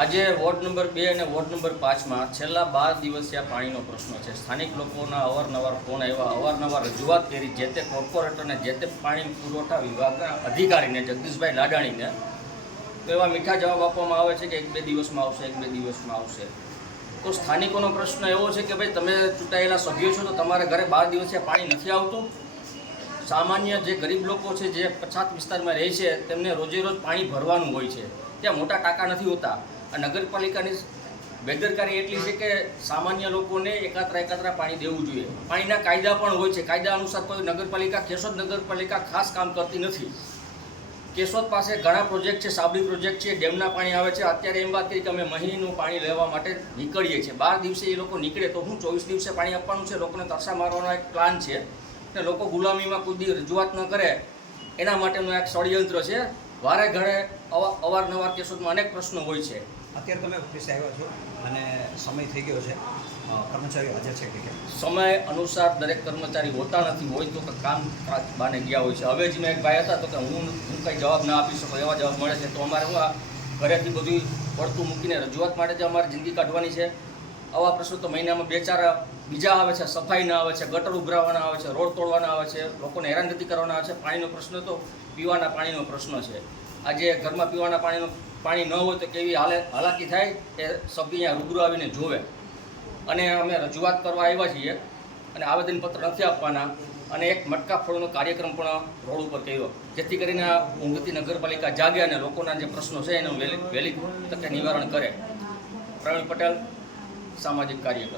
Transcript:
આજે ward number 2 અને ward number 5માં છેલ્લા 12 દિવસથી આ પાણીનો પ્રશ્ન છે. સ્થાનિક લોકોના અવારનવાર ફોન આવ્યા, અવારનવાર રજૂઆત કરી જે તે કોર્પોરેટરને, જે તે પાણી પુરવઠા વિભાગના અધિકારીને, જગદીશભાઈ લાડાણીને. તો એવા મીઠા જવાબ આપવામાં આવે છે કે 1-2 દિવસમાં આવશે, 1-2 દિવસમાં આવશે. તો સ્થાનિકોનો પ્રશ્ન એવો છે કે ભાઈ તમે ચૂંટાયેલા સભ્યો છો તો તમારા ઘરે 12 દિવસે પાણી નથી આવતું. સામાન્ય જે ગરીબ લોકો છે, જે પછાત વિસ્તારમાં રહે છે, તેમને રોજે રોજ પાણી ભરવાનું હોય છે. ત્યાં મોટા ટાંકા નથી હોતા. આ નગરપાલિકાની બેદરકારી એટલી છે કે સામાન્ય લોકોને એકાત્રા પાણી દેવું જોઈએ. પાણીના કાયદા પણ હોય છે. કાયદા અનુસાર કોઈ નગરપાલિકા, કેશોદ નગરપાલિકા ખાસ કામ કરતી નથી. કેશોદ પાસે ઘણા પ્રોજેક્ટ છે, સાબરી પ્રોજેક્ટ છે, ડેમના પાણી આવે છે. અત્યારે એમ વાત કરી કે અમે મહીનું પાણી લેવા માટે નીકળીએ છીએ. 12 દિવસે એ લોકો નીકળે તો હું 24 દિવસે પાણી આપવાનું છે. લોકોને તરસા મારવાનો એક પ્લાન છે ને લોકો ગુલામીમાં કોઈ દી રજૂઆત ન કરે એના માટેનું એક ષડયંત્ર છે. વારે ઘરે અવારનવાર કેશોદમાં અનેક પ્રશ્નો હોય છે. અત્યારે તમે ઓફિસે આવ્યા છો અને સમય થઈ ગયો છે, કર્મચારીઓ હાજર છે કે સમય અનુસાર દરેક કર્મચારી હોતા નથી, હોય તો કામ બાને ગયા હોય છે. હવે જ મેં એક ભાઈ હતા તો કે હું કંઈ જવાબ ના આપી શકું, એવા જવાબ મળે છે. તો અમારે હું ઘરેથી બધું પડતું મૂકીને રજૂઆત માટે જ અમારે જિંદગી કાઢવાની છે. આવા પ્રશ્નો તો મહિનામાં 2-4 બીજા આવે છે. સફાઈના આવે છે, ગટર ઉભરાવાના આવે છે, રોડ તોડવાના આવે છે, લોકોને હેરાનગતિ કરવાના આવે છે. પાણીનો પ્રશ્ન તો પીવાના પાણીનો પ્રશ્ન છે. આજે ઘરમાં પીવાના પાણી ન હોય તો કેવી હાલાકી થાય એ સભ્ય અહીંયા રૂબરૂ આવીને જોવે. અને અમે રજૂઆત કરવા આવ્યા છીએ અને આવેદનપત્ર નથી આપવાના. અને એક મટકા ફોડનો કાર્યક્રમ પણ રોડ ઉપર કર્યો, જેથી કરીને ઊંઘતી નગરપાલિકા જાગે અને લોકોના જે પ્રશ્નો છે એનું વહેલી તકે નિવારણ કરે. પ્રવીણ પટેલ, સામાજિક કાર્યકર.